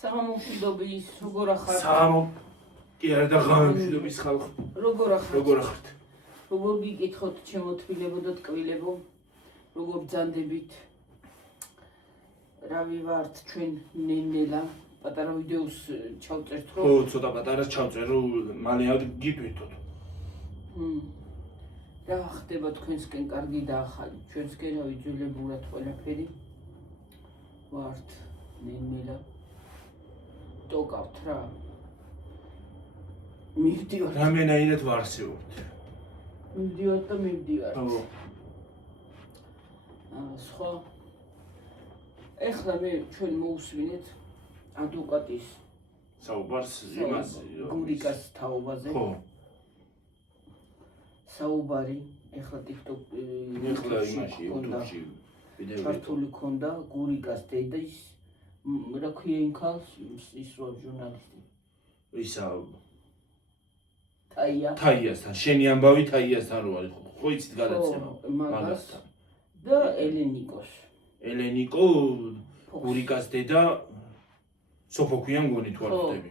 სამამულობის როგორ ახარ? სამო კი არა და ღამემშვიდობის ხალხ. როგორ ახარ? როგორ ახართ? როგორ გიკითხოთ ჩემო თბილებო და ტკბილებო? როგორ ბრძანდებით? რავი ვართ ჩვენ ნენელა პატარა ვიდეოს ჩავწერთ რომ ხო, ცოტა პატარას ჩავწერ რომ მალე გიტვირთოთ. რა ხდება თქვენსკენ კარგი და ახალი? ჩვენსკენ რავი ძვლებურად ყველაფერი ვართ ნენელა დოგავთ რა მივდივართ რამენაირად ვარსებობთ. მივდივართ და მივდივართ ხო. სხვა ეხლა მე ჩვენ მოусმინეთ ადვოკატის საუბარს იმას გურიკას თაობაზე ხო. საუბარი ეხლა TikTok-ში ეხლა იმაში YouTube-ში ვიდეო ჩართული ქონდა გურიკას დედის რა ქვია იმ ქალს ის რო ჟურნალისტი ისა თაიასთან შენი ამბავი თაიასთან რო არის ხო იცით გადაცემა მაგასთან და ელენიკო გურიკას დედა სოფოქვიან გონი თუ არ ვხვდები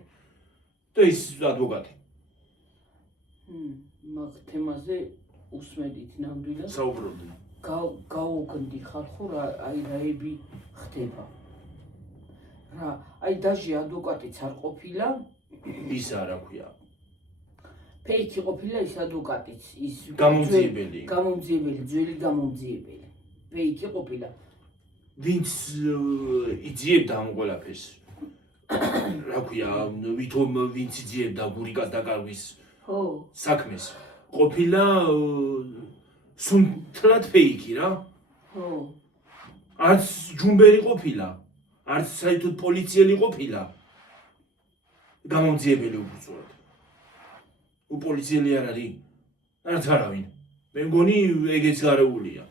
და ის ადვოკატი მაგ თემაზე უსმედით ნამდვილად საუბრობდნენ გაუგნდი ხალხო რა აი რაები ხდება რა აი დაჟე ადვოკატიც არ ყოფილა ის რა ქვია ფეიქი ყოფილა ის ადვოკატიც ის გამომძიებელი ძველი გამომძიებელი ფეიქი ყოფილა ვინც იძიებდა ამ ყველაფერს რა ქვია ვითომ ვინც იძიებდა გურიკას დაკარგვის ხო საქმეს ყოფილა სუნთლად ფეიქი რა ხო არც ჯუმბერი ყოფილა არც საერთოდ პოლიციელი ყოფილა გამომძიებელი უბრალოდ პოლიციელი არ არის არც არავინ მე მგონი ეგეც გარეულია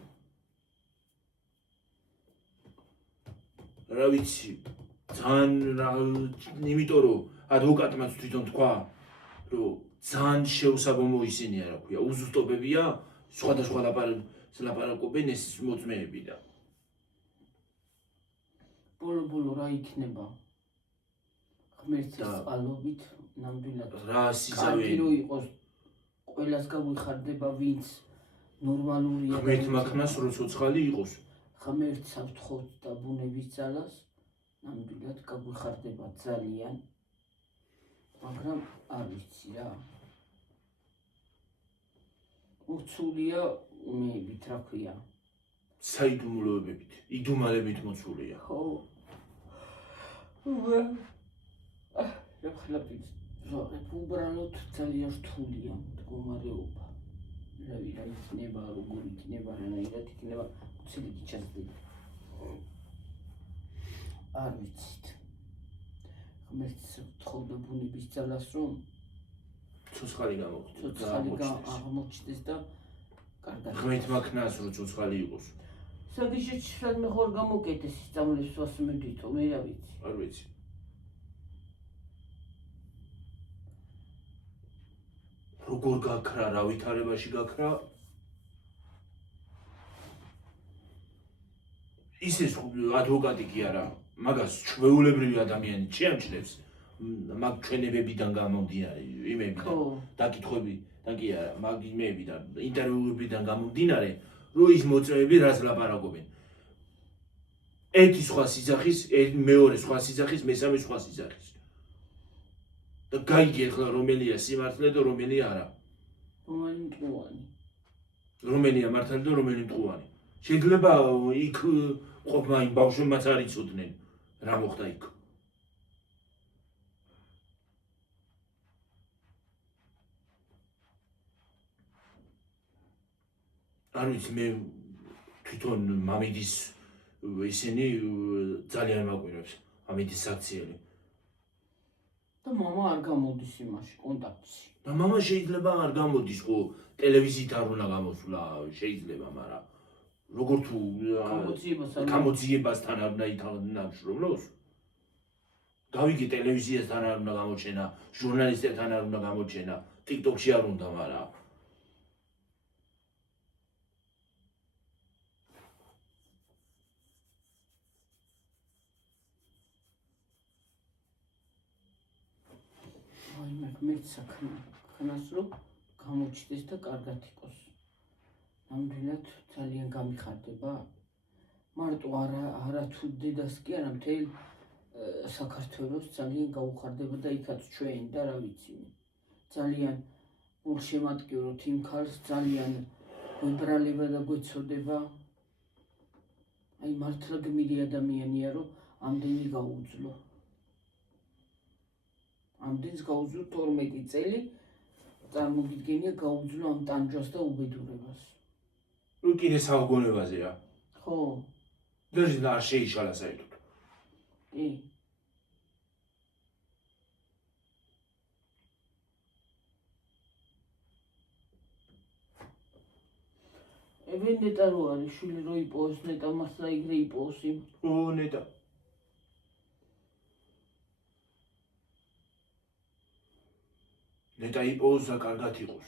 რა ვიცი ძალიან იმიტომ რომ ადვოკატმაც თვითონ თქვა რომ ძალიან შეუსაბამო ისინია რა ქვია უზუსტობებია სხვადასხვა ლაპარაკობენ ეს მოწმეები და ბოლო რა იქნება ღმერთის წყალობით ნამდვილად რა სიზავე რო იყოს ყველას გაგვიხარდება ვინც ნორმალურია ღმერთმა ქნას რო ცოცხალი იყოს ღმერთს ავთხოვთ და ბუნების ძალას ნამდვილად გაგვიხარდება ძალიან მაგრამ არ ვიცი რა უცულია მეებით რა ქვია საიდუმლოებებით იდუმალებით მოცულია ხო რა ხლაპიც უბრალოდ ძალიან რთულია მდგომარეობა რავი რა იქნება როგორ იქნება რანაირად იქნება უცილი გიჩასდება არ ვიცით ღმერთს ვთხოვდა ბუნების ძალას რომ ცოცხალი აღმოჩნდეს და კარგად ღმერთმა ქნას რო ცოცხალი იყოს საგიჟეთ სადმე ხوار გამოკეთეს სწავლებს ვასმედითო მე რა ვიცი არ ვიცი როგორ გაქრა რა ვითარებაში გაქრა ისე ადვოკატი კი არა მაგას ჩვეულებრივი ადამიანი შეამჩნევს მაგ ჩვენებებიდან გამომდინარე იმებიდან დაკითხვებიდან კი არა მაგ იმებიდან ინტერვიუებიდან გამომდინარე რომ ის მოწმეები რას ლაპარაკობენ ერთი სხვა სიძახის მეორე სხვა სიძახის მესამე სხვა სიძახის და გაიგე ახლა რომელია სიმართლე და რომელია არა რომელი მტყუანი რომელია მართალი და რომელი მტყუანი შეიძლება იქ ყოფნა იმ ბავშვებმაც არ იცოდნენ რა მოხდა იქ არ ვიცი მე თვითონ მამიდის ისინი ძალიან მაკვირვებს მამიდის საქციელი და მამა არ გამოდის იმაში კონტაქტში და მამა შეიძლება არ გამოდის ხო ტელევიზიით არ უნდა გამოსვლა შეიძლება მაგრამ როგორ თუ გამოძიებასთან არ უნდა ითანამშრომლოს გავიგე ტელევიზიასთან არ უნდა გამოჩენა ჟურნალისტებთან არ უნდა გამოჩენა TikTok-ში არ უნდა მაგრამ ერთ საქმეს რომ გამოჩნდეს და კარგად იყოს. ნამდვილად ძალიან გამიხარდება. მარტო არა თუ დედას კი არა მთელ საქართველოს ძალიან გაუხარდება და იქაც ჩვენ და რა ვიცი. ძალიან გულშემატკივროთ იმ ქალს, ძალიან გვებრალება და გვეცოდება. აი მართლა გმირი ადამიანია რომ ამდენი გაუძლო. ამდენს გაუძლო 12 წელი წარმოგიდგენია გაუძლო ამ ტანჯვას და უბედურებას. კიდე საუგონებაზეა. ხო. და არ შეიშალა საერთოდ. კი. ნეტა რო არის შვილი რო იპოვოს ნეტა მასლა იგრე იპოვოს იმ. ო ნეტა. ნეტა იპოვოს და კარგად იყოს.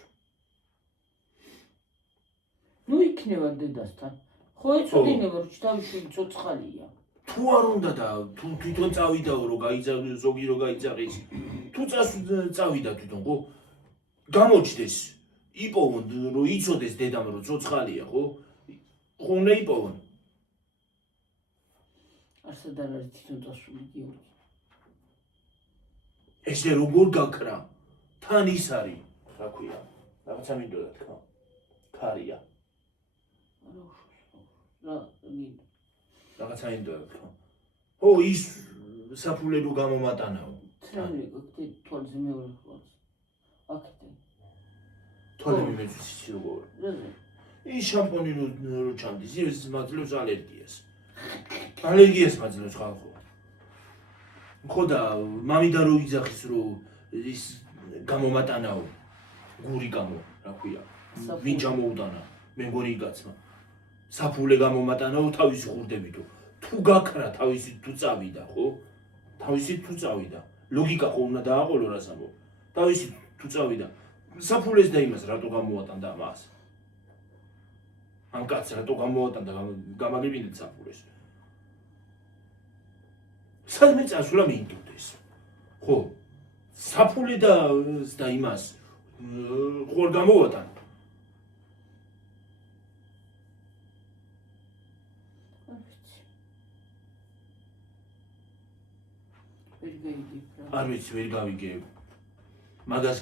ნუ იქნება დედასთან. ხო ეცოდინება რომ თავი შვილი ცოცხალია. თუ არ უნდა და თუ თვითონ წავიდაო რომ გაიძაღო ზოგი რომ გაიძაღეს. თუ წავიდა თვითონ ხო? გამოჩდეს. იპოვონ რომ იცოდეს დედამ რომ ცოცხალია ხო? ხო უნდა იპოვონ. არსად არ არის თვითონ წასული გიორგი. ესე როგორ გაქრა? თან ის არის. რა ქვია? რაღაცა მინდოდა თქვა. ქარია. რაღაცა მინდოდა თქვა. ო ის საფულერო გამომატანაო. თრალი გქდი თვალზე მეორე ხვალს. აქეთე. თვალები მეცვიცი როგორ. ის შამპონი რო ჩამდის, ის მაძლევს ალერგიას. ალერგიას მაძლევს ხალხო. ხო და მამიდა რო იძახის რომ ის გამომატანაო. გური გამო, რა ქვია. ვინ ჩამოუტანა? მე მგონი გაცმა. საფულე გამომატანაო თავისი ხურდებითო. თუ გაქრა თავისი თუ წავიდა, ხო? თავისი თუ წავიდა. ლოგიკა ხო უნდა დააყოლო რას ამბობ. თავისი თუ წავიდა. საფულეს და იმას რატო გამოატანდა მას? ამ კაცს რატო გამოატანდა გამაგებინეთ საფულეს? სადმე წასულა მინდოდეს. ხო? საფულე და იმას ხوار გამოატანდა. არ ვიცი ვერ გავიგე. მაგას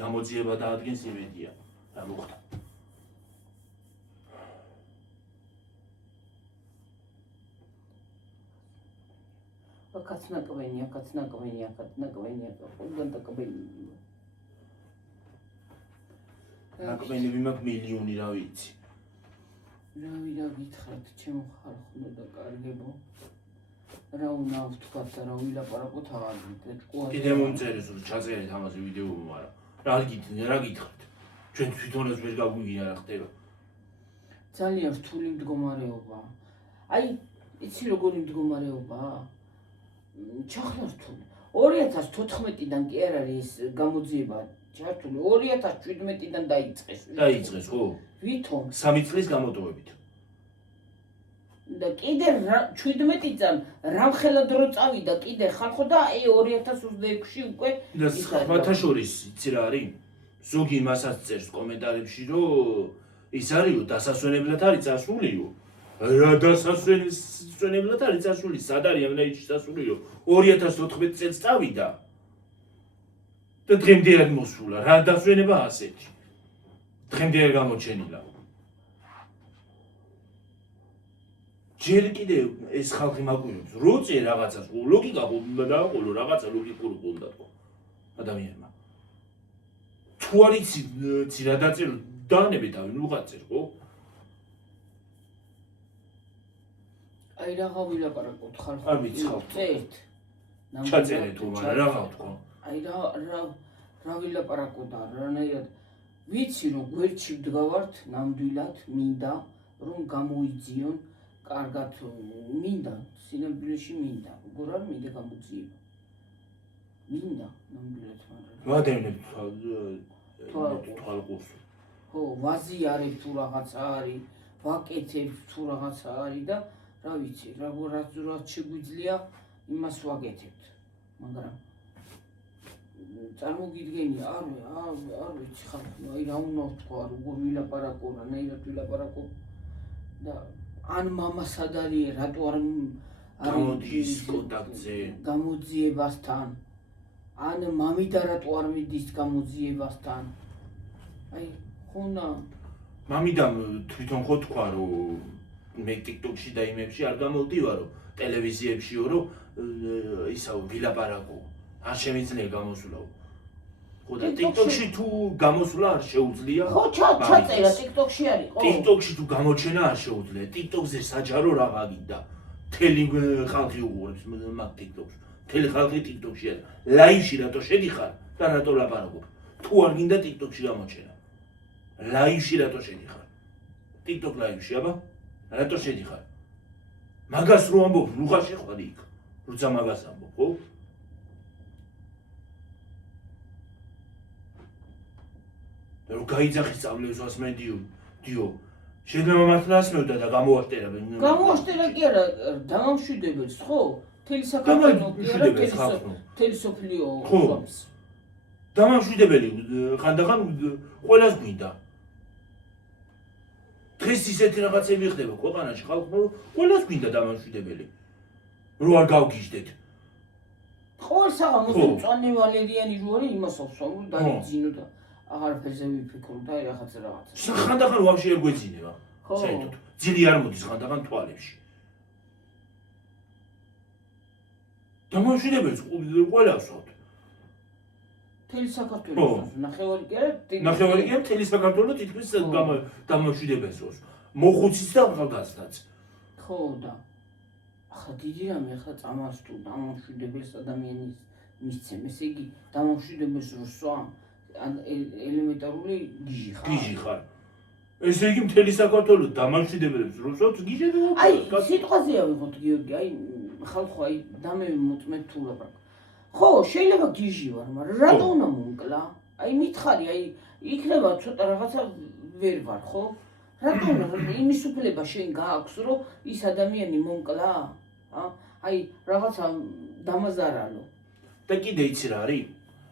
გამოძიება დაადგენს იმედია. რა მოხდა? აქაც ნაკბენია, ყველგან ნაკბენი. ნაკბენები მაქვს მილიონი, რა ვიცი. რა გითხრათ, ჩემო ხალხო და კარგებო. რა უნდა ვთქვათ და რა ვილაპარაკოთ აღარ გიტყვი. კიდე მომწერეს რომ ჩაწერეთ ამაზე ვიდეო, მაგრამ რა გითხრათ? ჩვენ თვითონაც ვერ გაგვიგია რა ხდება. ძალიან რთული მდგომარეობა. აი, იცი როგორი მდგომარეობაა? ჩახლა რთული. 2014-დან კი არ არის გამოძიება ჩართული. 2017-დან დაიწყეს. დაიწყეს, ხო? ვითომ? 3 წლის გამოტოვებით. და კიდე 17 წამ რამხელა დრო წავიდა კიდე ხალხო და აი 2026-ში უკვე და სხვათა შორის იცი რა არის? ზოგი მასაც წერს კომენტარებში რომ ის არისო დასასვენებლად არის წასულიო. რა დასასვენებლად არის წასული? სად არის ამნაიჭი წასულიო? 2014 წელს წავიდა. და დღემდე არ მოსულა. რა დასვენება ასეთი? დღემდე არ გამოჩენილა. ჯერ კიდე ეს ხალხი მაგვირებს, როწე რაღაცას, ლოგიკა უნდა დააყოლო, რაღაცა ლოგიკური უნდა თქო ადამიანმა. თუ არ იცი რა დაწერო, დაანებე თავი, ნუ უღაწერ, ხო? აი რაღა ვილაპარაკოთ ხალხო. არ ვიცი ხალხო. წერთ. ჩაწერე თუ მაგრამ რა გავთქო. აი რა ვილაპარაკოთ და რანაირად ვიცი რომ გვერდში ვდგავართ ნამდვილად მინდა რომ გამოიძიონ კარგად მინდა სინამდვილეში მინდა როგორ არ მინდა გამოძიება მინდა ნამდვილად მაგრამ ვადევნებ თვალყურს ხო ვაზიარებ თუ რაღაცა არის ვაკეთებ თუ რაღაცა არის და რა ვიცი რაც შეგვიძლია იმას ვაკეთებთ მაგრამ წარმოგიდგენი არ ვიცი ხალხი აი რა უნდა ვთქვა როგორ ვილაპარაკო რანაირად ვილაპარაკო და ან მამა სად არის რატო არ გამოდის კონტაქტზე გამოძიებასთან ან მამიდა რატო არ მიდის გამოძიებასთან აი ხონა მამიდამ თვითონ ხო თქვა რომ მე TikTok-ში და იმებში არ გამოვდივარო ტელევიზიებშიო რომ ისაო ვილაპარაკო არ შემიძლია გამოსვლაო ხო და TikTok-ში თუ გამოსვლა არ შეუძლია ხო ჩაწერა TikTok-ში არის ხო TikTok-ში თუ გამოჩენა არ შეუძლია TikTok-ზე საჯარო რა გაგიდა მთელი ხალხი უყურებს მაგ TikTok-ს მთელი ხალხი TikTok-ში არის ლაივში რატო შედიხარ და რატო ლაპარაკობ თუ არ გინდა TikTok-ში გამოჩენა ლაივში რატო შედიხარ TikTok ლაივში აბა რატო შედიხარ მაგას რო ამბობ რუღა შეხვარი იქ როცა მაგას ამბობ ხო და რო გაიძახი სწავლებს მე დიო შეიძლება მართლაც მევდა და გამოაშტერა გამოაშტერა კი არა დამამშვიდებელს ხო მთელი საქართველო კი არა მთელი სოფლიო ხომს დამამშვიდებელი ხანდახან ყველას გვინდა დღეს ისეთი რაღაცები ხდება ქვეყანაში ხალხო ყველას გვინდა დამამშვიდებელი რო არ გავგიჟდეთ ყოველ საღამოს მწვანე ვალერიანი რო არის იმას ახსოვ რომ დაიძინო და აღარაფერზე ვიფიქრო და რაღაცა ხანდახან ვაფშე არ გვეძინება საერთოდ ძილი არ მოდის ხანდახან თვალებში დამამშვიდებელს ყველას ვთქვათ მთელი საქართველოს ნახევარი კი არა ნახევარი კი არა მთელი საქართველო თითქმის დამამშვიდებელს მოხუციც და ახალგაზრდაც ხო და ახლა დიდი რამე ახლა წამას თუ დამამშვიდებელს ადამიანის მისცემ ესე იგი დამამშვიდებელს რო სვა ან ელემენტარული გიჟი ხარ ესე იგი მთელი საქართველო დამამშვიდებელს რო სვათ გიჟები აი სიტყვაზე ავიღოთ გიორგი აი ხალხო აი დამევი მოწმეთ თუ ლაპარაკ ხო შეიძლება გიჟი ვარ მაგრამ რატო უნდა მომკლა აი მითხარი აი იქნება ცოტა რაღაცა ვერ ვარ ხო რატო უნდა იმის უფლება შენ გააქვს რომ ის ადამიანი მომკლა აი რაღაცა დამაზარალო და კიდე იცი რა არის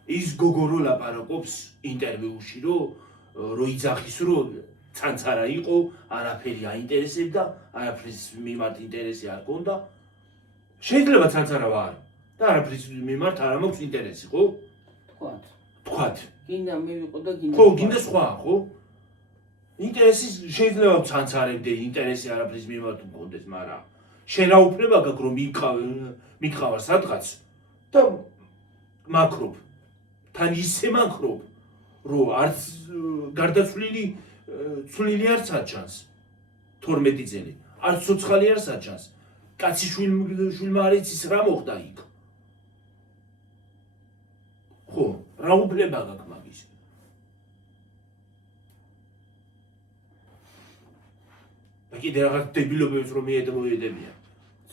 ის გოგო რო ლაპარაკობს ინტერვიუში რომ იძახის რომ ცანცარა იყო არაფერი აინტერესებდა არაფრის მიმართ ინტერესი არ გონდა შეიძლება ცანცარა ვარ და არაფრის მიმართ არ მაქვს ინტერესი ხო თქვათ გინდა მივიყო და გინდა ხო გინდა სხვა ხო ინტერესი შეიძლება ცანცარებდე ინტერესი არაფრის მიმართ მქონდეს მაგრამ შენ რა უფლება გაქვს რომ მიყავარ სადღაც და მაკრობ თან ისე მაკრობ რომ არც გარდაცვლილი ცვლილი არ საჩანს 12 წელი არც ცოცხალი არ საჩანს კაცი შვილმა არ იცის რა მოხდა იქ ხო რა უფლება გაქვს მაგის და კიდე რაღაც დებილობებს რომ მიედებიან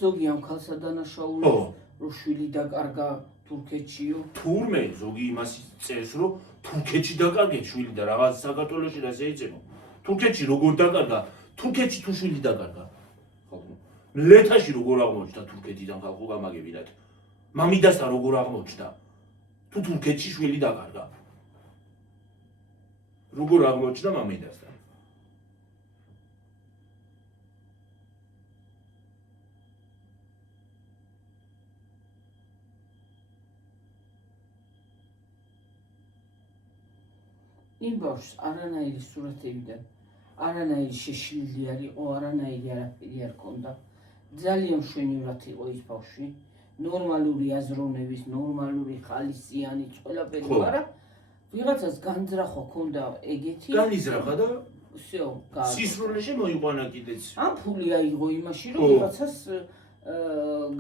ზოგი ამ ქალსა დანაშაულებს რომ შვილი დაკარგა თურქეთშიო თურმე ზოგი იმას წერს რომ თურქეთში დაკარგეთ შვილი და რაღაც საქართველოში რა შეიძლება თურქეთში როგორ დაკარგა თურქეთში თუ შვილი დაკარგა ხალხო ლეთაში როგორ აღმოჩნდა თურქეთიდან ხალხო გამაგებინათ მამიდასთან როგორ აღმოჩნდა თუ თურქეთში შვილი დაკარგა როგორ აღმოჩნდა მამიდასთან იმ ბავშვს არანაირი სურათებიდან არანაირი შეშლილი არ იყო არანაირი არაფერი არ ჰქონდა ძალიან მშვენივრად იყო ის ბავშვი ნორმალური აზროვნების ნორმალური ხალისიანი ყველაფერი მაგრამ ვიღაცას განძრახვა ჰქონდა ეგეთი განიზრახა და всё სისრულეში მოიყვანა კიდეც ამ ფული აიღო იმაში რომ ვიღაცას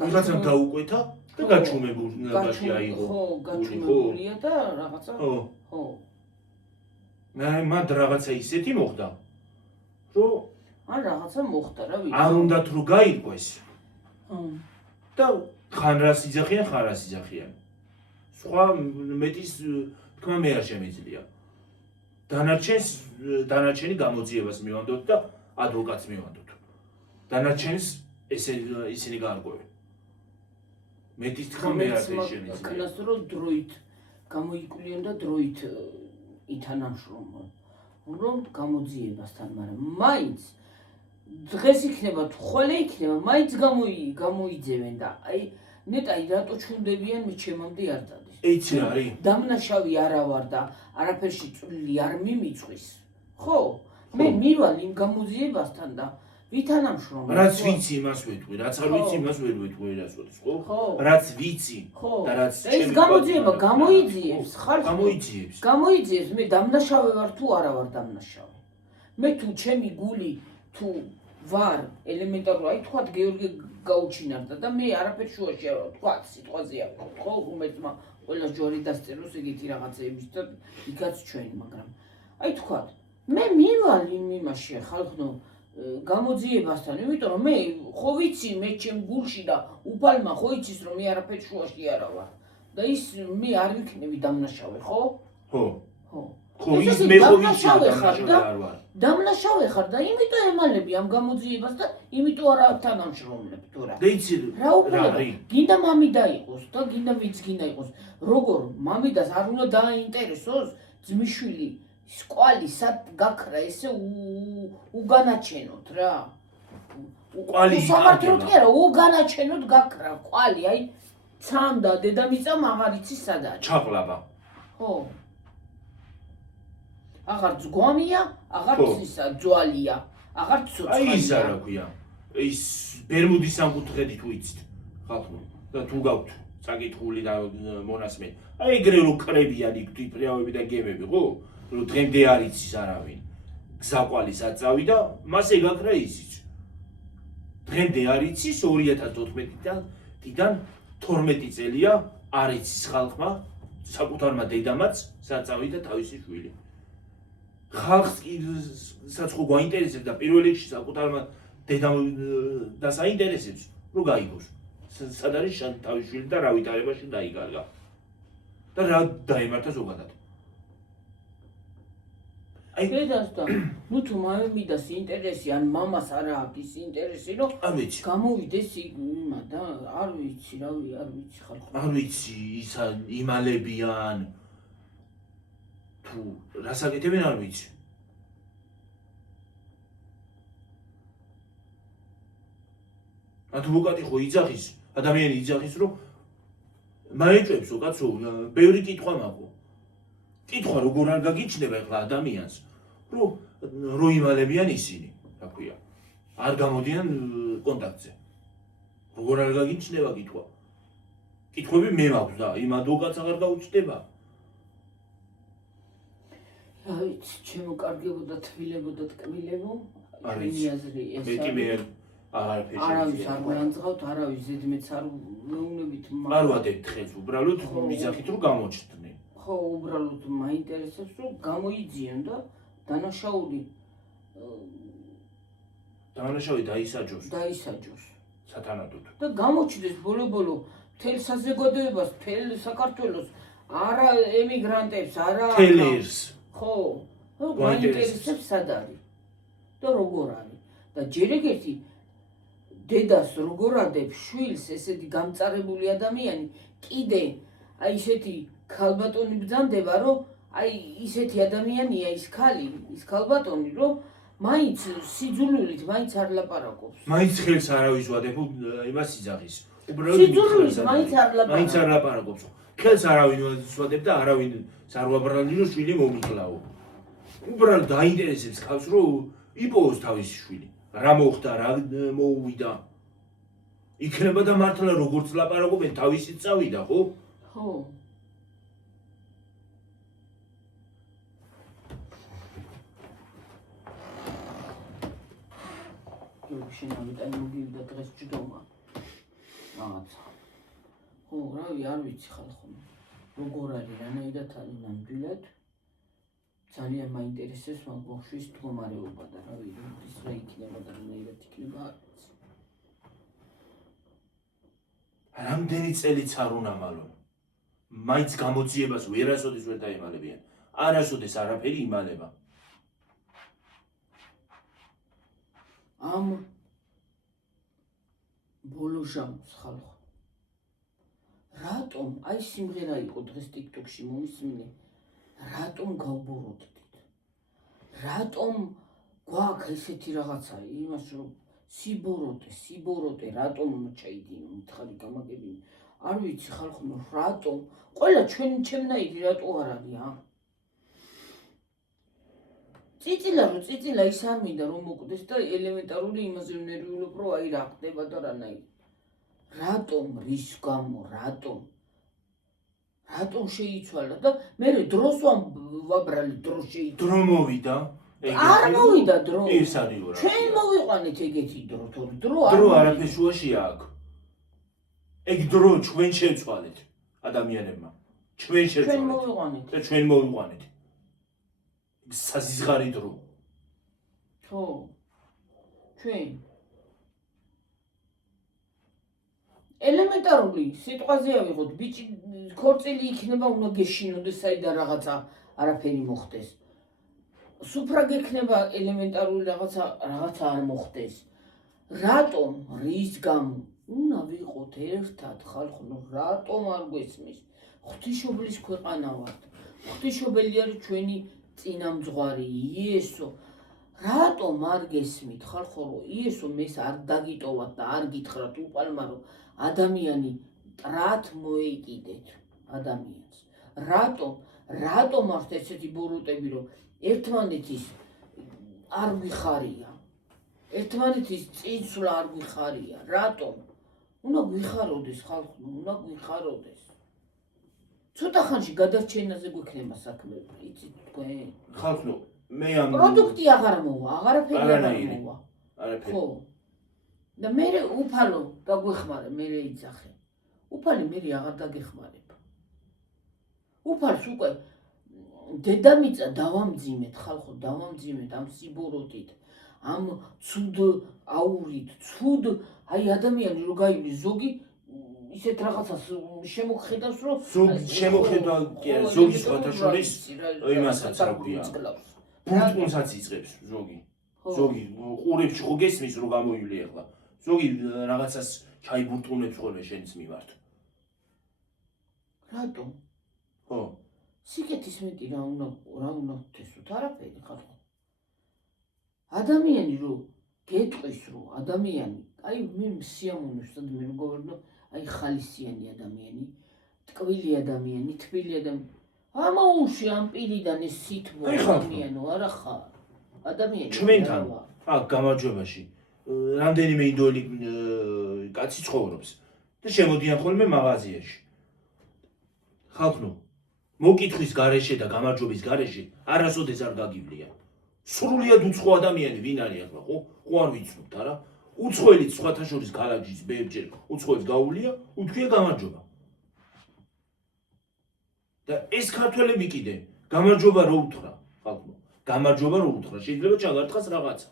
ვიღაცამ დაუკვეთა და გაჩუმებულნებაში აიღო ხო გაჩუმებულია და რაღაცა ხო მან რაღაცა ისეთი მოხდა რომ ან რაღაცა მოხდა რა ვიცი არ უნდათ რომ გაიყვეს და ხან რას იძახიან ხან რას იძახიან სხვა მეტის თქმა მე არ შემიძლია დანარჩენი გამოძიებას მივანდოთ და ადვოკატს მივანდოთ დანარჩენს ისინი გაარკვევენ მეტის თქმა მე არ შემიძლია ქნას რო დროით გამოიკვლიონ და დროით ითანამშრომლონ რომ გამოძიებასთან, მაგრამ მაინც დღეს იქნება თუ ხოლე იქნება, მაინც გამოიძევენ და აი ნეტარი რატო ჩუნდებიან მე ჩემამდე არ დადეს. ეიცი რა არის? დამნაშავი არა ვარ და არაფერში წვლილი არ მიმიწვის. ხო? მე მივალ იმ გამოძიებასთან და ვითანამშრომლობ. რაც ვიცი იმას ვეთქვი, რაც არ ვიცი იმას ვერ ვეთქვი რასოდეს, ხო? ხო. რაც ვიცი და რაც ეს გამოძიება გამოიძიებს, ხარ? გამოიძიებს. მე დამნაშავე ვარ თუ არა ვარ დამნაშავე. მე თუ ჩემი გული თუ ვარ ელემენტარული, აი თქვა გეორგი გაუჩინარდა და მე არაფერ შუაში არ ვარ, თქვა სიტყვაზე ავიღოთ, ხო? უმეტმა ყველა ჯვარი დასწეროს ეგეთი რაღაცეების და იქაც ჩვენი, მაგრამ აი თქვა მე მივალ იმ იმაში ხალხო გამოძიებასთან, იმიტომ რომ მე ხო ვიცი მე ჩემ გულში და უფალმა ხო იცის რომ მე არაფერ შუაში არა ვარ და ის მე არ ვიქნები დამნაშავე, ხო? ხო. ხო. ხო, ის მე ხო ვიცი რომ დამნაშავე არ ვარ. დამნაშავე ხარ და იმიტომ ემალები ამ გამოძიებას და იმიტომ არა თანამშრომლებ თუ რა. და იცი რა უფლება? გინდა მამიდა იყოს და გინდა ვინც გინდა იყოს. როგორ მამიდას არ უნდა დააინტერესოს ძმისშვილი სკვალი სად გაქრა ესე უგანაჩენოთ რა. კვალი სამართლოდ კი არა, უგანაჩენოთ გაქრა კვალი, აი ცამდა დედამიწა აღარ იცის სადაა. ჩაყლაბა. ხო. აღარ ძგვამია, აღარ ცისა ძვალია, აღარ ცოცხალია. აი ის არა ქვია. ის ბერმუდის სამკუთხედი თუ იცით ხალხო და თუ გაქვთ საკითხული და მონასმე. აი ეგრე რო კრებიან იქ თვითფრიავები და გემები, ხო? რომ დღემდე არ იცის არავინ. გზაყვალი საწავი და მას ეგაქრა ისიც. დღემდე არ იცის 2014-დან 12 წელია არ იცის ხალხმა საკუთარმა დედამაც საწავი და თავისი შვილი. ხალხს საც ხო გვაინტერესებს და პირველ რიგში საკუთარმა დედამ და საინტერესებს რომ გაიგოს. სად არის თავისი შვილი და რა ვითარებაში დაიკარგა. და რა დაემართა ზოგადად. დედასთან, ნუ თუ მამიდას ინტერესი ან მამას არა აქვს ინტერესი, რომ გამოვიდეს იმა და არ ვიცი, რავი, არ ვიცი ხალხო. არ ვიცი, ის იმალებიან თუ რას აკეთებენ არ ვიცი. ადვოკატი ხო იძახის, ადამიანი იძახის, რომ მაეჭვებსო კაცო, ბევრი კითხვა მაქვს. კითხვა როგორ არ გაგიჩნდება ახლა ადამიანს, რომ იმალებიან ისინი, რა ქვია. არ გამოდიან კონტაქტზე. როგორ არ გაგიჩნდება კითხვა. კითხვები მე მაქვს და იმ ადვოკატს აღარ გაუჩნდება. რა ვიცი, ჩემო კარგებოდა, თბილებოდა, ტკბილებო. არ ვიცი. მე კი მე აღარაფერი არავის არ განძღავთ, არავის ზედმეტს არ მეუნებით. არ ვადებთ ხელს, უბრალოდ მიზახით რომ გამოჩნდნენ. ხო, უბრალოდ მაინტერესებს რომ გამოიძიონ და დანაშაული დაისაჯოს. სათანადოდ. და გამოჩნდეს ბოლო-ბოლო მთელ საზოგადოებას, მთელ საქართველოს, არა ემიგრანტებს, არა თელერს. ხო, მაინტერესებს სად არის და როგორ არის. და ჯერ ეგეთი დედას როგორ ადებს შვილს ესეთი გამწარებული ადამიანი, კიდე აი ესეთი ქალბატონი ბრძანდება, რომ აი ისეთი ადამიანია ის ქალი, ის ქალბატონი, რომ მაინც სიძულვილით მაინც არ ლაპარაკობს. მაინც ხელს არავის ვადებ იმას იძახის. სიძულვილით მაინც არ ლაპარაკობს. ხელს არავინ ვადებ და არავინ არ ვაბრალდი რომ შვილი მომიკლაო. უბრალოდ დაინტერესებს ხალხს რომ იპოვოს თავისი შვილი. რა მოხდა, რა მოუვიდა. იქნება და მართლა როგორც ლაპარაკობენ თავისით წავიდა, ხო? ხო. შენავით აი მოგივიდა დღეს ჯდომა რაღაცა. ხო, რავი, არ ვიცი ხალხო. როგორ არის, რანაირად არის ნამდვილად. ძალიან მაინტერესებს მაგ ბავშვის მდგომარეობა და რავი, ის რა იქნება და რანაირად იქნება არ ვიცი. რამდენი წელიც არ უნდა მალონ. მაინც გამოძიებას ვერასოდეს ვერ დაემალებიან. არასოდეს არაფერი იმალება. ამ ბოლო ჟამს ხალხო. რა რატომ აი სიმღერა იყო დღეს TikTok-ში მომისმინე რატომ გავბოროტდით რატომ გვაქვს ესეთი რაღაცა იმას რომ სიბოროტე რატომ ჩაიდინო მითხარი გამაგებინე არ ვიცი ხალხო რატომ ყველა ჩემნაირი რატო არ არის წიწილა ის არ მინდა რომ მოკვდეს და ელემენტარული იმაზე ნერვიულობ რომ აი რა ხდება და რანაირი რატომ რის გამო რატომ შეიცვალა და მე დროს ვაბრალი დრო შეიცვალა დრო მოვიდა არ მოვიდა დრო ის არის რა ჩვენ მოვიყვანეთ ეგეთი დრო თორე დრო არაფერს შუაშია აქ ეგ დრო ჩვენ შევცვალეთ ადამიანებმა ჩვენ მოვიყვანეთ და ჩვენ მოვიყვანეთ საზიზღარი დრო ხო ჩვენ ელემენტარული სიტყვაზე ავიღოთ ბიჭი ქორწილი იქნება უნდა გეშინოდეს საიდან რაღაცა არაფერი მოხდეს სუფრა გექნება ელემენტარული რაღაცა არ მოხდეს რატომ რის გამო უნდა ვიყოთ ერთად ხალხო რატომ არ გვესმის ღვთისმშობლის ქვეყანა ვართ ღვთისმშობელი არის ჩვენი წინამძღვარი იესო რატომ არ გესმით ხალხო რომ იესო მეს არ დაგიტოვათ და არ გითხრათ უპალმა რომ ადამიანი ტრათ მოეკიდეთ ადამიანს რატომ ართ ესეთი ბოროტები რომ ერთმანეთის არ გვიხარია ერთმანეთის წინსვლა არ გვიხარია რატომ უნდა გვიხაროდეს ხალხო უნდა გვიხაროდეს ცოტა ხანში გადარჩენაზე გვექნება საქმე იცით თქვენ ხალხო მე ამ პროდუქტი აღარ მოვა აღარაფერი არ მოვა არაფერი ხო და მე უფალო დაგვეხმარე მე იძახე უფალი მე აღარ დაგეხმარებ უფალს უკვე დედამიწა დავამძიმეთ ხალხო დავამძიმეთ ამ სიბოროტით ამ ცუდ აურით ცუდ აი ადამიანი რო გაივლის ზოგი ისეთ რაღაცას შემოგხედავს რომ შემოხედვა კი არა ზოგი სხვათაშორის იმასაც რა ქვია ბურტყუნსაც იწყებს ზოგი ყურებში ხო გესმის რომ გამოივლი ახლა ზოგი რაღაცას ჩაიბურტყუნებს ხოლმე შენის მიმართ რატომ ხო სიკეთის მეტი რა უნდა თესოთ არაფერი ხალხო ადამიანი რო გეტყვის რომ ადამიანი აი მე სიამოვნებს და მე მგონი აი ხალისიანი ადამიანი ტკბილი ადამიანი თბილი ადამიანი ამაუში ამ პირიდან ეს სითბო ადამიანო არა ხარ ადამიანი ჩვენთან აქ გამარჯვებაში რამდენიმე ინდოელი კაცი ცხოვრობს და შემოდიან ხოლმე მაღაზიაში ხალხო მოკითხვის გარეშე და გამარჯვების გარეშე არასოდეს არ გაგივლია სრულიად უცხო ადამიანი ვინ არის ახლა ხო არ ვიცნობთ არა უცხოელიც სხვათა შორის გალაჯის ბევრჯერ უცხოელს გაუვლია უთქვია გამარჯობა და ეს ქართველები კიდე გამარჯობა რო უთხრა ხალხო გამარჯობა რო უთხრა შეიძლება ჩაგარტყას რაღაცა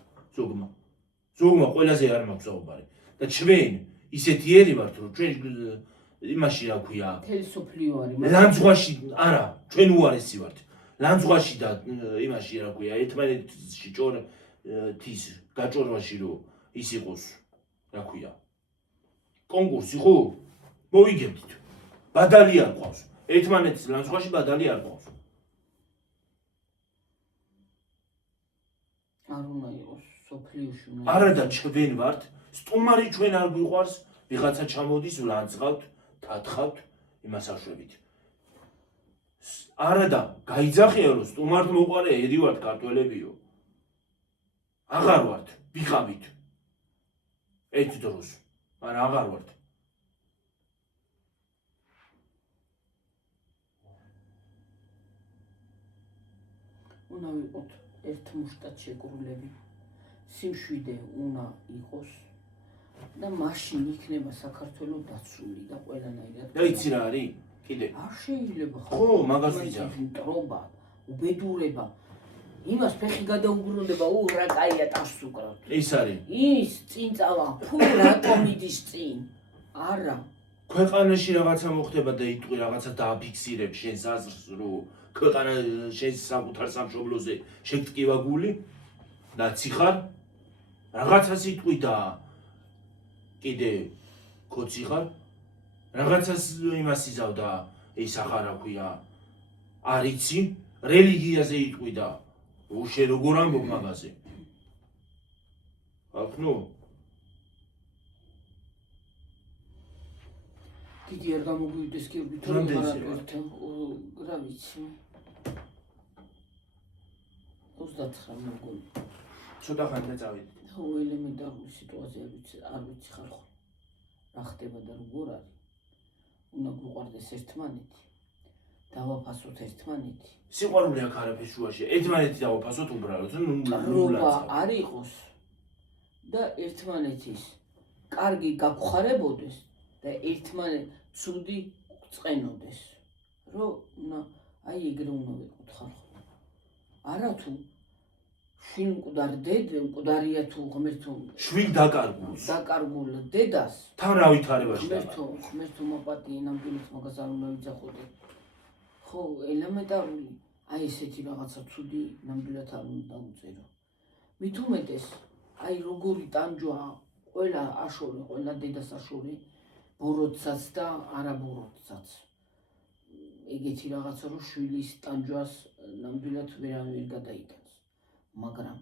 ზოგმა ყველაზე არ მაქვს საუბარი და ჩვენ ისეთი ერი ვართ რომ ჩვენ იმაში რა ქვია თელსოფლიო არის ლანძღვაში არა ჩვენ უარესი ვართ ლანძღვაში და იმაში რა ქვია ერთმანეთში თვის გაჭორვაში რო ის იყოს რა ქვია კონკურსი ხო მოვიგებდით ბადალი არ ყავს ერთმანეთის ლანძღვაში ბადალი არ ყავს არ უნდა იყოს სოფლიოში არა და ჩვენ ვართ სტუმარი ჩვენ არ გვიყვარს ვიღაცა ჩამოდის ვლანძღავთ თათხავთ იმას აშვებით არა და გაიძახია რომ სტუმართ მოყარე ერი ვართ ქართველებიო აღარ ვართ ვიყავით ერთ დროს არა აღარ ვართ უნდა ვიყოთ ერთ მუშტად შეკრულები სიმშვიდე უნდა იყოს და მაშინ იქნება საქართველოს დაცული და ყველანაირად და იცი რა არის კიდე არ შეიძლება ხო მაგას ვიძახი მტრობა უბედურება იმას ფეხი გადაუგროვდება რა კაია ტასს უკრავთ ის არის ის წინ წავა ფუ რატომ იდის წინ არა ქვეყანაში რაღაცა მოხდება და იტყვი რაღაცა დააფიქსირებ შენს აზრს რომ ქვეყანა შენს საკუთარ სამშობლოზე შეგტკივა გული და ციხარ რაღაცას იტყვი და კიდე ქოცი ხარ Რაღაცას იმას იზავდა ის აღარ აქვია. არ იცი, რელიგიაზე იტყვიდა. უშე როგორ ამბობ მაგაზე. აკნო დიდი არ გამოგვივიდეს გიორგი თუ რამდენზე რა ვიცი 29 მოგონი ცოტა ხანდა წავიდით. ხო ელემენტარული სიტუაცია არ ვიცი ხარ ხო რა ხდება და როგორ არის უნდა გვყვარდეს ერთმანეთი დავაფასოთ ერთმანეთი სიყვარული აქ არაფერს შუაში. ერთმანეთი დავაფასოთ უბრალოდ. რობა არ იყოს და ერთმანეთის კარგი გაგხარებოდეს და ერთმანეთ ცუდი წენოდეს რომ აი ეგრე უნდა ვეკითხარ ხო არათუ შვილ მკვდარ დედა მკვდარია თუ ღმერთო შვილ დაკარგულ დედას თან რა ვითარებაში ღმერთო მაპატიე ნამდვილად მაგას არ უნდა ვიძახოდე ხო ელემენტარული აი ესეთი რაღაცა ცუდი ნამდვილად არ უნდა დაუწერო მით უმეტეს აი როგორი ტანჯვა ყველა აშორე ყველა დედას აშორე ბოროტსაც და არაბოროტსაც ეგეთი რაღაცა რომ შვილის ტანჯვას ნამდვილად ვერ გადაიტანს მაგრამ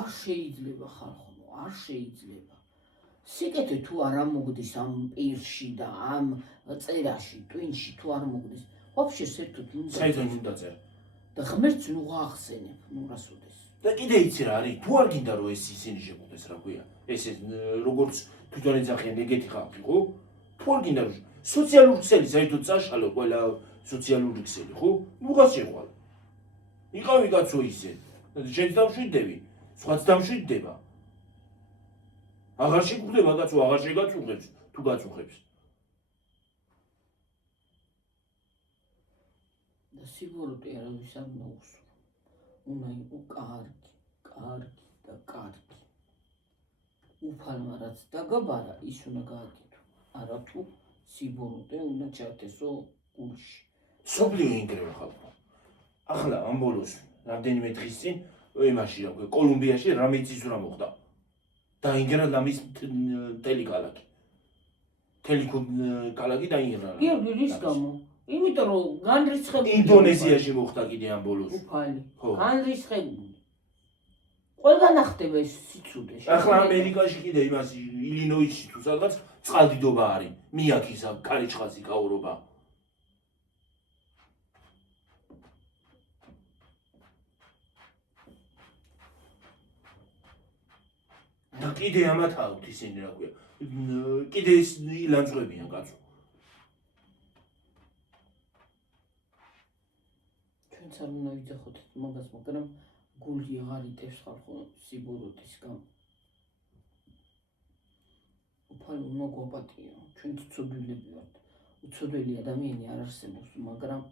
არ შეიძლება ხალხო არ შეიძლება სიკეთე თუ არ ამოგდის ამ პირში და ამ წერაში ტვინში თუ არ მოგდის ვაფშე საერთოდ საერთოდ უნდა წერა და ღმერთს ნუ აღხსენებ ნუ რასოდეს და კიდე იცი რა არის თუ არ გინდა რომ ეს ისინი შეგვდეს რა ქვია ეს როგორც თვითონ ეძახიან ეგეთი ხალხი ხო თუ არ გინდა რომ სოციალური ქსელი საერთოდ წაშალო ყველა სოციალური ქსელი ხო ნუღაც შეყვალ იყავი კაცო ისე შენც დამშვიდდები სხვაც დამშვიდდება აღარ შეგხვდება კაცო აღარ შეგაწუხებს თუ გაწუხებს და სიბოროტე არავის არ მოუსურვო უნდა იყო კარგი და კარგი უფალმა რაც დაგაბარა ის უნდა გააკეთო არათუ სიბოროტე უნდა ჩართესო გულში სოფლიო ინგრევა ხალხო ახლა ამ ბოლოს რამდენიმე დღის წინ იმაში რა ქვია კოლუმბიაში რამე ძიზვრა მოხდა დაინგრა ლამის მთელი ქალაქი დაინგრა გიორგი რის გამო იმიტომ რომ განრისხებული ინდონეზიაში მოხდა კიდე ამ ბოლოს უფალი განრისხებული ყველგან ახდება ეს სიცუძე ახლა ამერიკაში კიდე იმას ილინოისში თუ სადღაც წყალდიდობა არის მიაქის კარეჩხაზი გაურობა და კიდე ამათ აქვთ ისინი რა ქვია კიდე ის ილანძღვებიან კაცო ჩვენც არ უნდა ვიძახოთ მაგას მაგრამ გული აღარ იტევს ხალხო სიბოროტის გამო უფალი უნდა გვაპატიო ჩვენც ცოდვილები ვართ უცოდველი ადამიანი არ არსებობს მაგრამ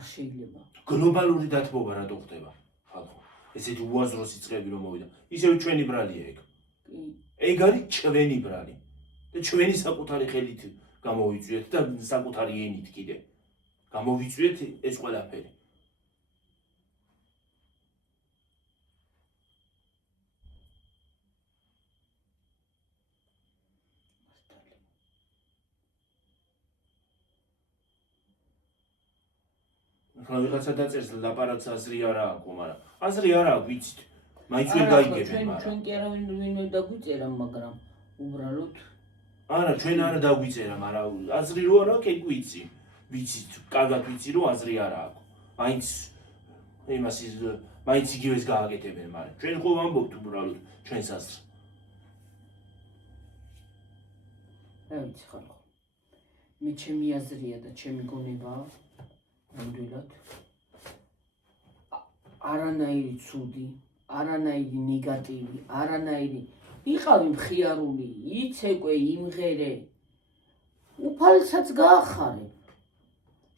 არ შეიძლება გლობალური დათბობა რატო ხდება ხალხო ესეთი უაზრო სიცხეები რომ მოვიდა ისევ ჩვენი ბრალია ეგ არის ჩვენი ბრალი და ჩვენი საკუთარი ხელით გამოვიწვიეთ და საკუთარი ენით კიდე გამოვიწვიეთ ეს ყველაფერი ახლა ვიღაცა დაწერს ლაპარაკს აზრი არა აქვს მაგრამ აზრი არა აქვს ვიცით მაინც ვერ გაიგებენ მაგრამ ჩვენ კი არავინ ვინმე დაგვიწერა მაგრამ უბრალოდ არა ჩვენ არა დაგვიწერა მაგრამ აზრი რო არა კი ვიცი ვიცით კარგად ვიცი რომ აზრი არა აქვს მაინც იმას მაინც იგივეს გააკეთებენ მაგრამ ჩვენ ხო ვამბობთ უბრალოდ ჩვენს აზრს რა ვიცი ხალხო მე ჩემი აზრია და ჩემი გონებაა ნამდვილად არანაირი ცუდი არანაირი ნეგატივი არანაირი იყავი მხიარული იცეკვე იმღერე უფალსაც გაახარებ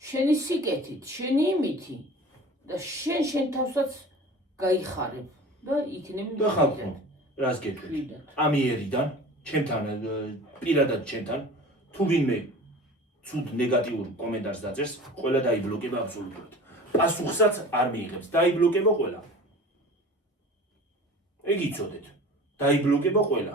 შენი სიკეთით შენი იმითი და შენ თავსაც გაიხარებ და იქნებ და ხალხო რას გეტყვით ამიერიდან ჩემთან პირადად ჩემთან თუ ვინმე ცუდ ნეგატიურ კომენტარს დაწერს ყველა დაიბლოკება აბსოლუტურად პასუხსაც არ მიიღებს დაიბლოკება ყველა ეგ იცოდეთ დაიბლოკება ყველა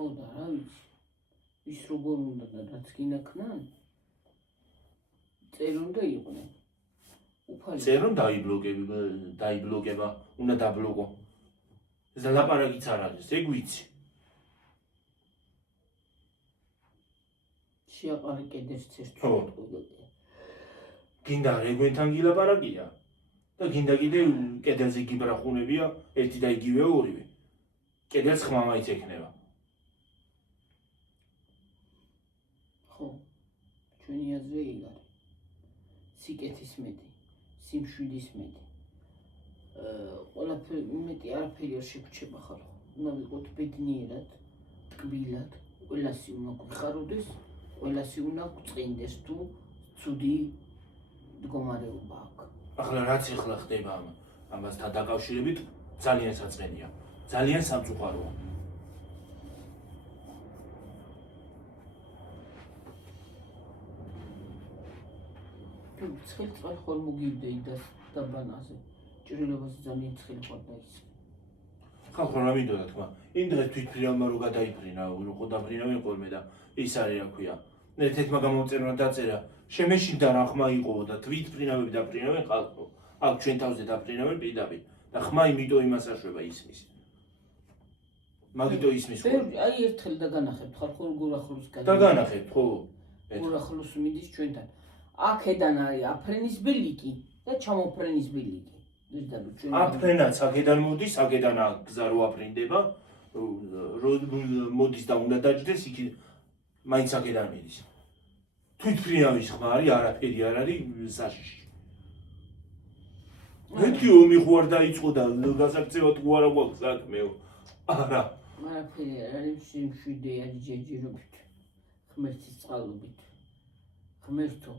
ხო და რა ვიცი ის როგორ უნდა და რაც გინახნან წერ უნდა იყვნენ უფალი წერ რომ დაიბლოკება უნდა დაბლოკო ეს ლაპარაკიც არ არის ეგ ვიცი შეაყარე კედელს ცერს ხო გინდა რეგვენთან გილაპარაკია და გინდა კიდე კედელზე გიბრახუნებია ერთი და იგივე ორივე კედელს ხმა მაინც ექნება ხო ჩვენი აზრი ეგ არის სიკეთის მეტი სიმშვიდის მეტი ყველაფერი მეტი არაფერი არ შეგვჩება ხალხო უნდა ვიყოთ ბედნიერად ტკბილად ყველასი უნდა გვიხაროდეს ყველასი უნდა გვწყინდეს თუ ცუდი მდგომარეობა აქვს ახლა რაც ახლა ხდება ამასთან დაკავშირებით ძალიან საწყენია ძალიან სამწუხაროა ცხელი წყალი ხარ მოგივდე იდას დაბანაზე ჭრილობას ძალიან ცხელი ხარ და ის ხალხო რა მინდოდა თქმა იმ დღეს თვითფრინავმა რო გადაიფრინა რო ხო დაფრინავენ ხოლმე და ის არის რა ქვია ერთ-ერთმა გამომწერმა დაწერა შემეშინდა რა ხმა იყო და თვითფრინავები დაფრინავენ ხალხო აქ ჩვენ თავზე დაფრინავენ პირდაპირ და ხმა იმიტომ იმას აშვება ისმის მაგიტო ისმის ხო აი ერთხელ დაგანახებთ ხალხო როგორ ახლოს დაგანახებთ ხო როგორ ახლოს მიდის ჩვენთან აქედან არის აფრენის ბილიკი და ჩამოფრენის ბილიკი აფრენაც აქედან მოდის აქედან გზა რო აფრინდება რო მოდის და უნდა დაჯდეს იქ მაინც აქედან მიდის თვითფრინავის ხმა არის არაფერი არ არის საშიში მეთქი ომი ხო არ დაიწყო და გასაქცევად ხო არა გვაქვს საქმეო არა არაფერი არ არის სიმშვიდეა ჯეჯირობით ღმერთის წყალობით ღმერთო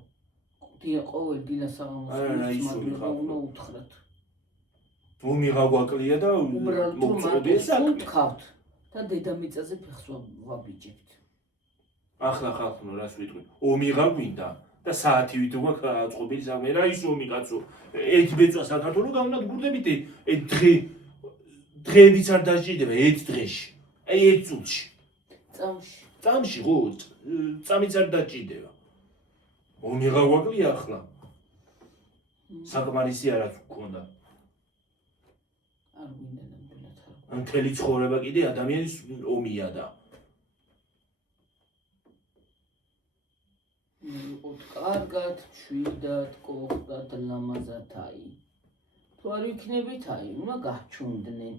დია ყოველ დილას აღამოს უნდა უთხრათ ომი გაგვაკლია და მოწოდე საქმე და დედამიწაზე ფეხს ვაბიჯებთ ახლა ხალხო რას ვიტყვი ომი გაგვინდა და საათი ვით გვაქვს აწყობილი საქმე რა ის ომი კაცო ერთი ბეწვა საქართველოს გავნადგურდებით დღეებიც არ დაჭირდება ერთ დღეში აი ერთ წუთში წამში ხო წამიც არ დაჭირდება ომი გაგვაკლია ახლა საკმარისი არაც გქონდა არ მინდა ნამდვილად ან მთელი ცხოვრება კიდე ადამიანის ომია და მიყოთ კარგად მშვიდად კოხდად ლამაზად აი თუ არ იქნებით აი უნდა გაჩუნდნენ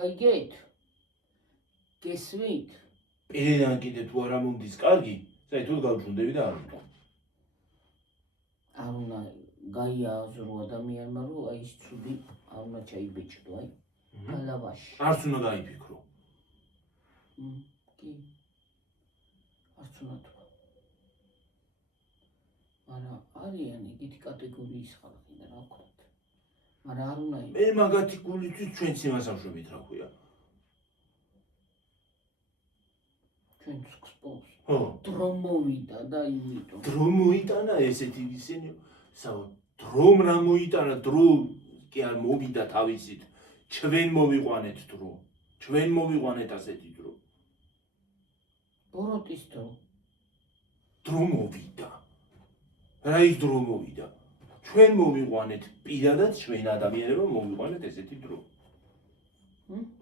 გაიგეთ გესმით პირიდან კიდე თუ არ ამომდის კარგი საერთოდ გავჩუნდები და არ ვიტყვი არ უნდა გაიაზრო ადამიანმა რომ აი ის ცუდი არ უნდა ჩაიბეჭდო აი გალავაში არც უნდა გაიფიქრო კი არც უნდა თქვა მაგრამ არიან ეგეთი კატეგორიის ხალხი და რა ვქნათ მაგრამ არ უნდა მე მაგათი გულისთვის ჩვენც იმას ამშვებით რა ქვია ჩვენც გსპობს ხო დრო მოვიდა და იმიტომ დრო მოიტანა ესეთი ისინი დრომ რა მოიტანა დრო კი არ მოვიდა თავისით ჩვენ მოვიყვანეთ დრო ჩვენ მოვიყვანეთ ასეთი დრო ბოროტის დრო მოვიდა რა ის დრო მოვიდა ჩვენ მოვიყვანეთ პირადად ჩვენ ადამიანებმა მოვიყვანეთ ესეთი დრო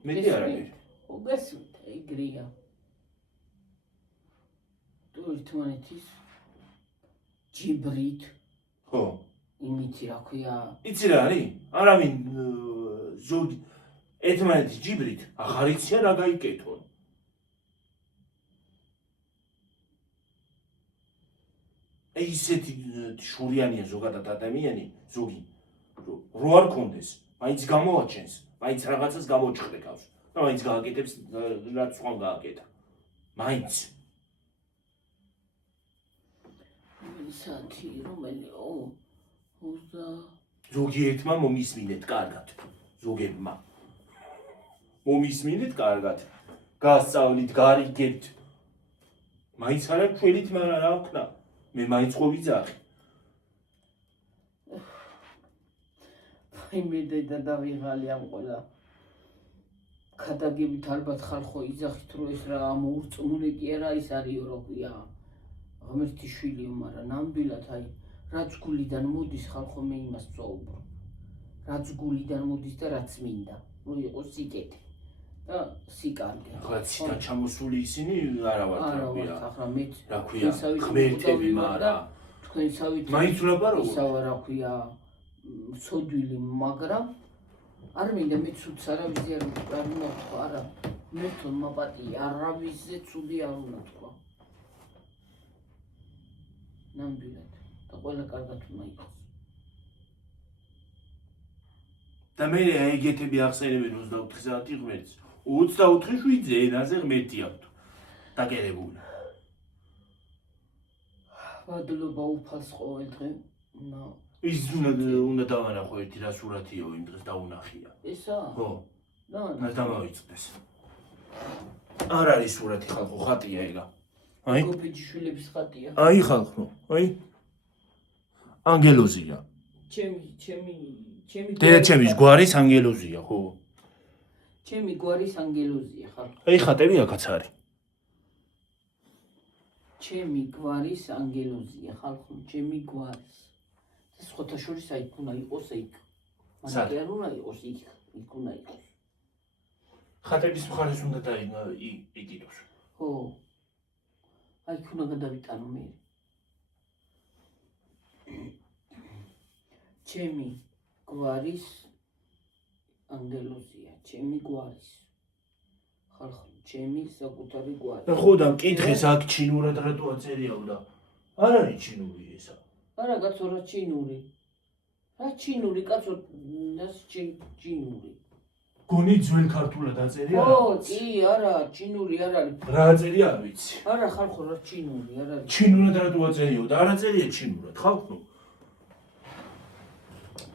მეტი არ არის უგესმით ეგრეა თუ ერთმანეთის ჯიბრით ხო იმითი რა ქვია იცი რა არის არავინ ზოგი ერთმანეთის ჯიბრით აღარ იციან რა გაიკეთონ ისეთი შურიანია ზოგადად ადამიანი ზოგი რო არ კონდეს მაინც გამოაჩენს მაინც რაღაცას გამოჩხდეკავს და მაინც გააკეთებს რაც სხვამ გააკეთა მაინც საათი რომელი 20 ზოგიერთმა მომისმინეთ კარგად ზოგებმა მომისმინეთ კარგად გასწავლით გარიგებთ მაინც არა ჩვენით მაგრამ რა ვქნა მე მაინც ხო ვიძახი იმედე და ვიღალი ამ ყველა ქადაგებით ალბათ ხალხო იძახით რომ ეს რა მოურწმუნე კი არა ის არისო რა ქვია ღმერთი შვილიო მაგრამ ნამდვილად აი რაც გულიდან მოდის ხალხო მე იმას ვწაუბრო რაც გულიდან მოდის და რაც მინდა რომ იყოს სიკეთე და სიკარგე ახლა ციდან ჩამოსული ისინი არა ვართ რა ქვია ახლა მე რა ქვია ღმერთები მაგრამ თქვენსავით მაინც ვლაპარაკობ ისავა რა ქვია სოდვილი მაგრამ არ მინდა მე ცუდს არავის არ უნდა თქვა არა მერთო მაპატია არავისზე ცუდი არ უნდა თქვა ნამდვილად და ყველა კარგად უნდა იყოს და მე ეგეთები ახსენებენ 24 საათი ღმერთს 24/7-ზე ენაზე ღმერთი აქვთ დაკერებული მადლობა უფალს ყოველ დღე ის უნდა დავანახო ერთი რა სურათიო იმ დღეს დაუნახია ესა ხო და დამავიწყდეს არ არის სურათი ხალხო ხატია ეგა აი გოფიჯიშვილების ხატია აი ხალხო აი ანგელოზია ჩემი დედაჩემის გვარის ანგელოზია ხო ჩემი გვარის ანგელოზია ხალხო აი ხატები აქაც არის ჩემი გვარის ანგელოზია ხალხო ჩემი გვარის სხვათა შორის აი უნდა იყოს იქ მაგრამ არ უნდა იყოს იქ უნდა იყოს ხატების მხარეს უნდა დაიგიდოს ხო აი უნდა გადავიტანო მე ჩემი გვარის ანგელოზია ჩემი გვარის ხალხო ჩემი საკუთარი გვარი ხო და მკითხეს აქ ჩინურად რატო აწერიაო და არ არის ჩინური ესა არა კაცო რა ჩინური კაცო ნას ჩინური გონი ძველ ქართულად აწერია ხო კი არა ჩინური არ არის რა აწერია არ ვიცი არა ხალხო რა ჩინური არ არის ჩინურად რატო აწერიაო და არ აწერია ჩინურად ხალხო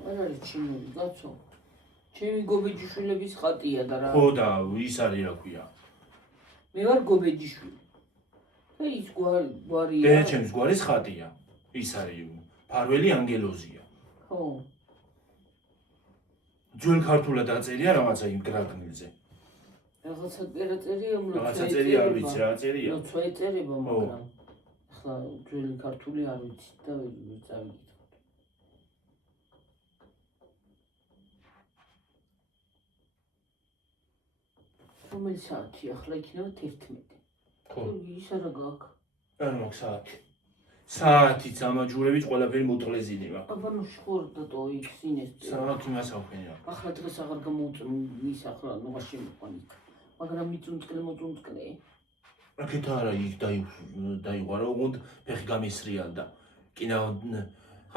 არ არის ჩინური კაცო ჩემი გობეჯიშვილების ხატია და რა ხო და ის არის რა ქვია მე ვარ გობეჯიშვილი და ის გვარია დედაჩემის გვარის ხატია ის არის ფარველი ანგელოზია ხო ძველ ქართულად აწერია რაღაცა იმ გრაგნილზე რაღაცა წერია რაღაცა წერია არ ვიცი რა წერია ლოცვა ეწერება მაგრამ ახლა ძველი ქართული არ ვიცი და წავიკითხოთ რომელი საათი ახლა იქნება 11 ხო ის არა გაქვს არ მაქვს საათი საათიც ამაჯურებით ყველაფერი მოწყლეზინი მაქვს აბანო შხორ და то იქ სინეს საათი მასავხენია ახლა დღეს აღარ გამოუწმ ის ახლა ნუღა შემიყვანი მაგრამ მოწუნწკლე აქეთ არა იქ დაიღვარა უგუნ ფეხი გამისრიალდა კინა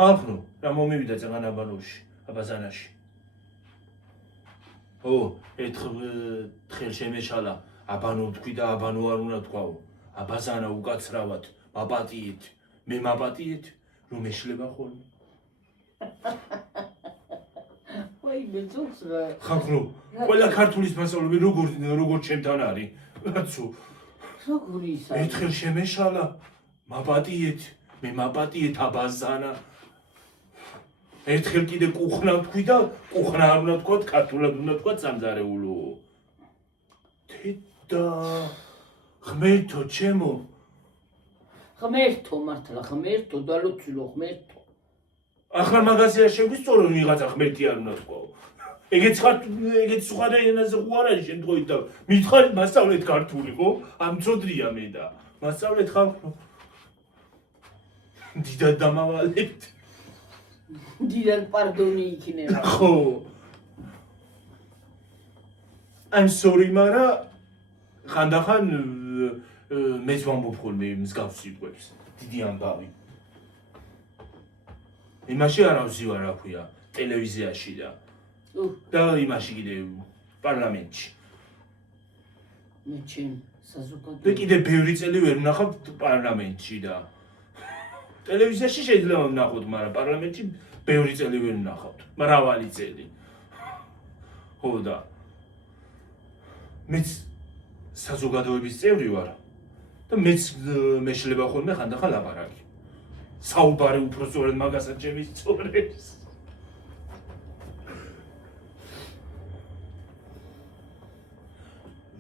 ხალხო რა მომივიდა წეგან აბანოში აბაზანაში ო ერთხელ შემეშალა აბანო თქვი და აბანო არ უნდა თქვაო აბაზანა უკაცრავად მაპატიეთ მე მაპატიეთ რომ ეშლება ხოლმე ვაი მეძოს რა ხალხო ყველა ქართულის მასწავლებელი როგორ ჩემთან არის რაცო როგორი ისა ერთხელ შემეშალა მაპატიეთ მე მაპატიეთ აბაზანა ერთხელ კიდე კუხნა თქვი და კუხნა არ უნდა თქვა ქართულად უნდა თქვა სამზარეულო თედა ღმერთო ჩემო ღმერთო მართლა ღმერთო დალოცილო ღმერთო ახლა მაგაზე არ შეგვისწორო ვიღაცა ღმერთი არ უნდა თქვაო ეგეც სხვა ენაზე ხო არ არის შემთხვევით და მითხარით მასწავლეთ ქართული ხო ამ წოდრია მე და მასწავლეთ ხალხო დიდად დამავალებთ დიდად პარდონი იქნება ხო I'm sorry მარა ხანდახან მეც ვამბობ ხოლმე მსგავს სიტყვებს დიდი ამბავი იმაში არ ავზივარ რა ქვია ტელევიზიაში და იმაში კიდე პარლამენტში მე ჩემ საზოგადოება და კიდე ბევრი წელი ვერ ვნახავ პარლამენტში და ტელევიზიაში შეიძლება ვნახოთ მაგრამ პარლამენტში ბევრი წელი ვერ ვნახავთ მრავალი წელი ხო და მეც საზოგადოების წევრი ვარ და მეც მეშლება ხოლმე ხანდახან ლაპარაკი საუბარი უფრო სწორედ მაგასაც ჩემი სწორებს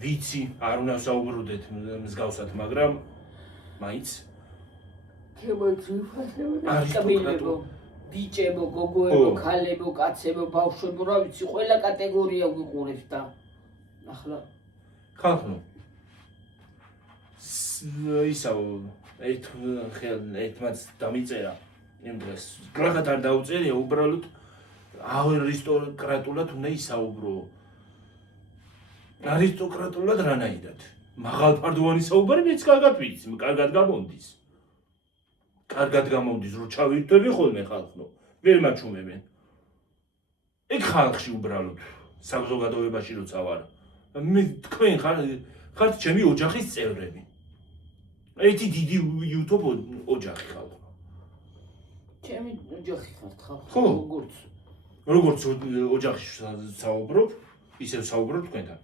ვიცი, არ უნდა საუბრობდეთ მსგავსად, მაგრამ მაინც კაბილებო, ბიჭებო, გოგოებო, ქალებო, კაცებო, ბავშვებო, რა ვიცი, ყველა კატეგორია ვიყურებთ და ახლა ხალხო ისაო ერთმაც დამიწერა იმ დღეს კრახად არ დაუწერია უბრალოდ არისტოკრატულად უნდა ისაუბრო არისტოკრატულად რანაირად მაღალფარდოვანი საუბარი მეც კარგად ვიცი კარგად გამოდის რომ ჩავირთვები ხოლმე ხალხო ვერ მაჩვენებენ ეგ ხალხში უბრალოდ საზოგადოებაში როცა ვარ მე თქვენ ხართ ჩემი ოჯახის წევრები ერთი დიდი YouTube ოჯახი ხალხო ჩემი ოჯახი ხართ ხალხო ხო როგორც ოჯახში საუბრობ ისევ საუბრობ თქვენთან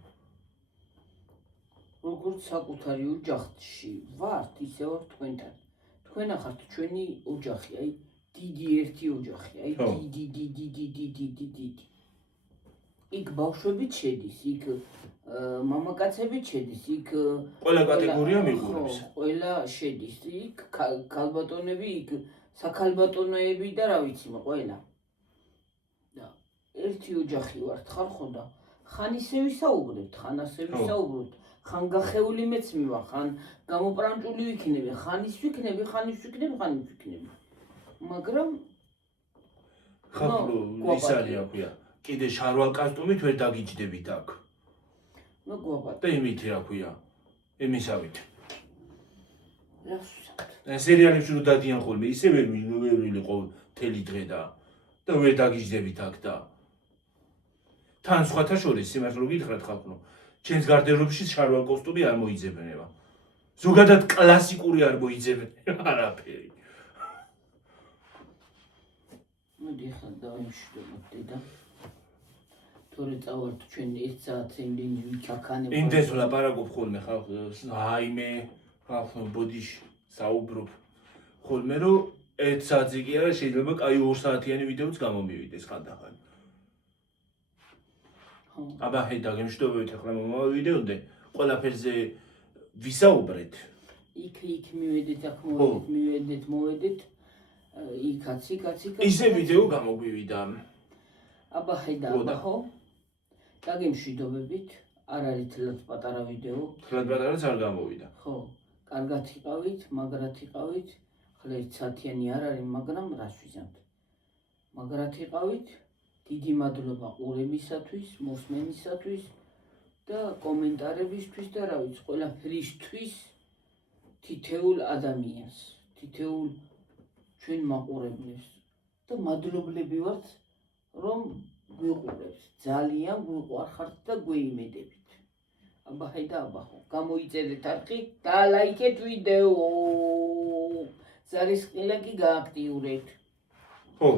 როგორც საკუთარი ოჯახში ვართ ისე ვარ თქვენთან თქვენ ახართ ჩვენი ოჯახი აი დიდი ერთი ოჯახი აი დიდი იქ ბავშვებიც შედის იქ მამაკაცებიც შედის იქ ყველა კატეგორია მიყურებს ყველა შედის იქ ქალბატონები იქ საქალბატონოები და რა ვიცი ყველა და ერთი ოჯახი ვართ ხალხო და ხან ისე ვისაუბრებთ ხან ასე ვისაუბრებთ ხან გახეული მეც მივა ხან გამოპრანჭული ვიქნები ხან ის ვიქნები მაგრამ ხალხო ის არის აქვია კიდე შარვალ კასტუმით ვერ დაგიჯდებით აქ ნუ გვაბატ და იმით აქვია იმისავით რას ვსაუბრობ სერიალებში რო დადიან ხოლმე ისე ვერ ვიყო მთელი დღე და ვერ დაგიჯდებით აქ და თან სხვათა შორის იმას რო გითხრათ ხალხო ჩემს გარდერობში შარვალ კოსტუმი არ მოიძებნება ზოგადად კლასიკური არ მოიძებნება არაფერი მოდი ახლა დავიმშვიდობოთ დედა თორე წავართ ჩვენ 1 საათზე იმდენი ვიჩაქანებ იმდენს ვლაპარაკობ ხოლმე ხალხო აიმე ხალხო ბოდიში საუბრობ ხოლმე რომ 1 საათზე კი არა შეიძლება კაი 2 საათიანი ვიდეოც გამომივიდეს ხანდახან აბა ჰე დაგემშვიდობებით ახლა მომავალ ვიდეოდე ყველაფერზე ვისაუბრეთ იქ მივედით აქ მოვედით იქაც ისე ვიდეო გამოგვივიდა აბა ჰე და აბა ხო დაგემშვიდობებით არ არის თლად პატარა ვიდეო თლად პატარაც არ გამოვიდა ხო კარგად იყავით მაგრად იყავით ხლა 1 საათიანი არ არის მაგრამ რას ვიზამთ მაგრად იყავით დიდი მადლობა ყურებისათვის მოსმენისათვის და კომენტარებისთვის და რა ვიცი ყველაფერისთვის თითეულ ადამიანს თითეულ ჩვენ მაყურებლებს და მადლობლები ვართ რომ გვიყურებთ ძალიან გვიყვარხართ და გვეიმედებით აბა ჰაი და აბა ხო გამოიწერეთ არხი და ლაიქეთ ვიდეო ზარისყილა კი გააქტიურეთ ხო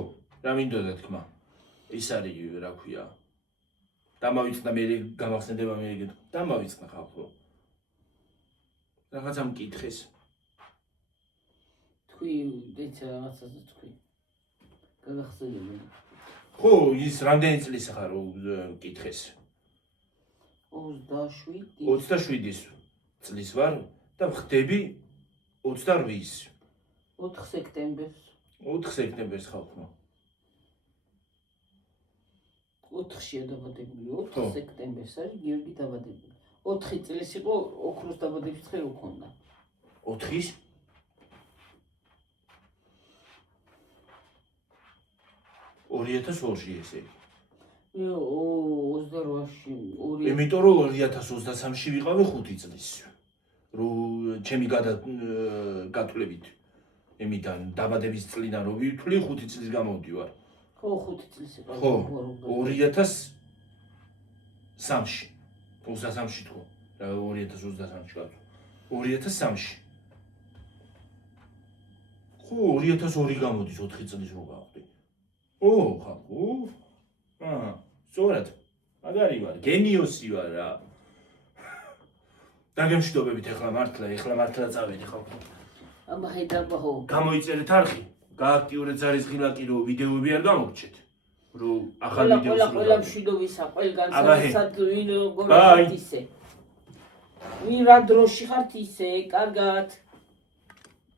რა მინდოდა თქმა ის არის რა ქვია დამავიწყდა მე გამახსენდება მე იგი დამავიწყდა ხალხო რაღაცა მკითხეს თქვი დეცა რაღაცაზე თქვი გაგახსენებინე ხო ის რამდენი წლის ხარ მკითხეს 27 წლის ვარ და ხდები 28-ის 4 სექტემბერს ხალხო 4-შია დაბადებული 4 სექტემბერს არის გიორგი დაბადებული 4 წლის იყო ოქროს დაბადების დღე უქონდა 4-ის 2002-ში ესე იგი 28-ში იმიტომ რომ 2023-ში ვიყავი 5 წლის რომ ჩემი გათვლებით იმიდან დაბადების წლიდან რომ ვითვლი 5 წლის გამოვდივარ ხო 5 წლის იყო ხო 2003-ში 23-ში თქო რა 2023-ში გათვლა 2003-ში ხო 2002 გამოდის 4 წლის რო გავხდი ხალხო სწორად მაგარი ვარ გენიოსი ვარ რა დაგემშვიდობებით ეხლა მართლა წავედი ხალხო აბა ჰაი და აბა ხო გამოიწერეთ არხი გააქტიურეთ ზარისყილა კი რომ ვიდეოები არ გამოგჩეთ რომ ახალ ვიდეოს ყველა მშვიდობისა ყველგან სადაც ვინ როგორ ისე ვინ რა დროში ხართ ისე, კარგად.